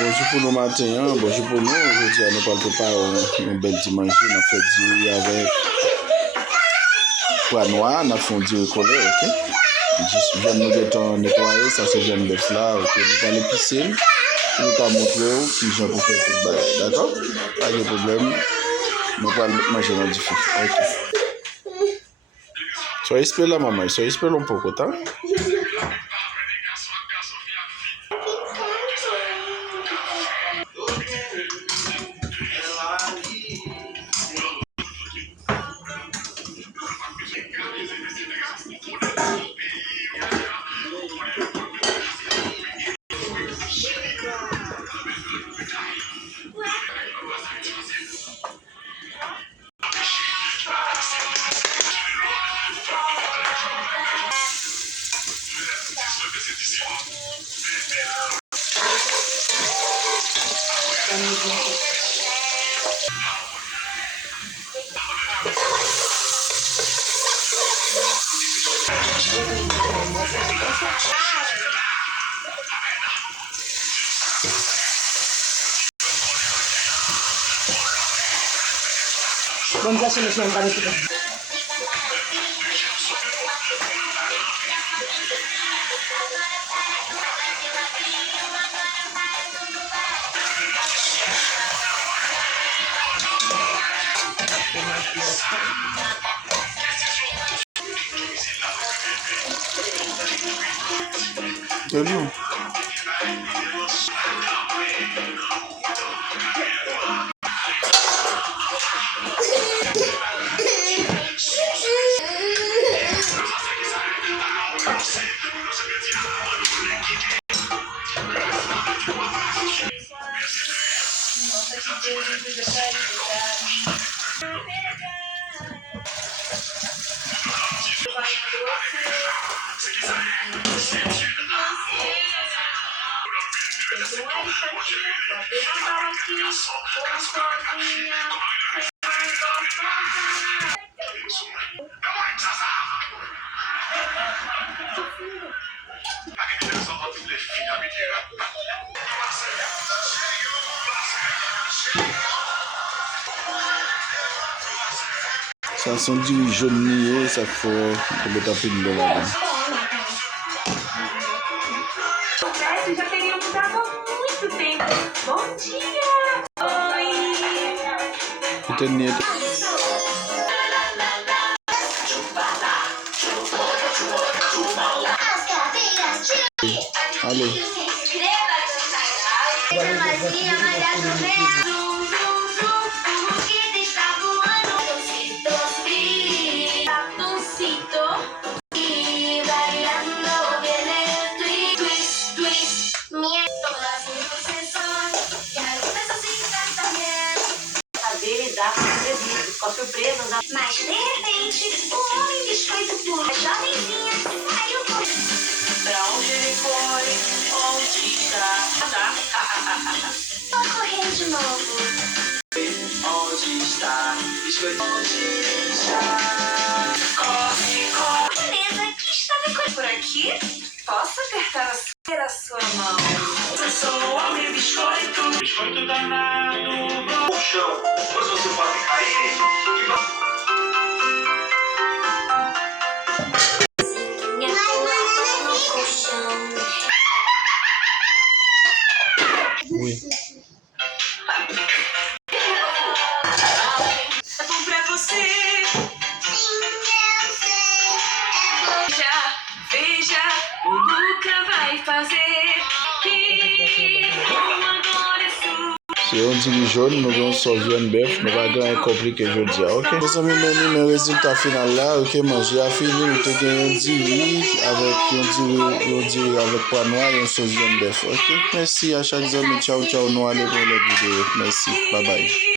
Bonjour pour nous matin, hein? Bonjour pour nous. Aujourd'hui, nous allons préparer un bel dimanche. On fait Diri avec pois noir, on a fait un Diri collé, ok? Juste viens nous de nettoyer, ça c'est bien bœuf là, ok? Nous allons l'épicer, nous allons montrer qui j'en pour faire tout le d'accord? Pas de problème. Nous allons manger dans du feu, ok? Soyez espéré là, maman, soyez espéré un peu, tá? Vamos lá solucionar para isso. Entendeu? Ça sent du jaune, ça fait de mettre un peu de là. Já teríamos dado muito tempo. Bom dia! Oi! Peut-être allez. Com surpresa, mas de repente, o homem biscoito puro, a jovenzinha, saiu correndo. Pra onde ele foi? Onde está? Vou correr de novo. Onde está? Biscoito, onde está? Corre, corre. Beleza, que estava por aqui? Posso apertar a sua mão? Eu sou o homem biscoito. Biscoito danado. No chão, pois você pode cair e vai. Oui. É bom pra você. Veja, o Luca vai fazer. Agora é sua. C'est un Diri jaune, nous allons sauver un bœuf, nous allons gagner compliqué aujourd'hui, ok? Mes amis, le résultat final là, ok, manger a fini, nous te gagnons un Diri avec pois noir et un sauce un bœuf, ok? Merci à chaque zone, ciao, ciao, nous allons pour la vidéo, merci, bye bye.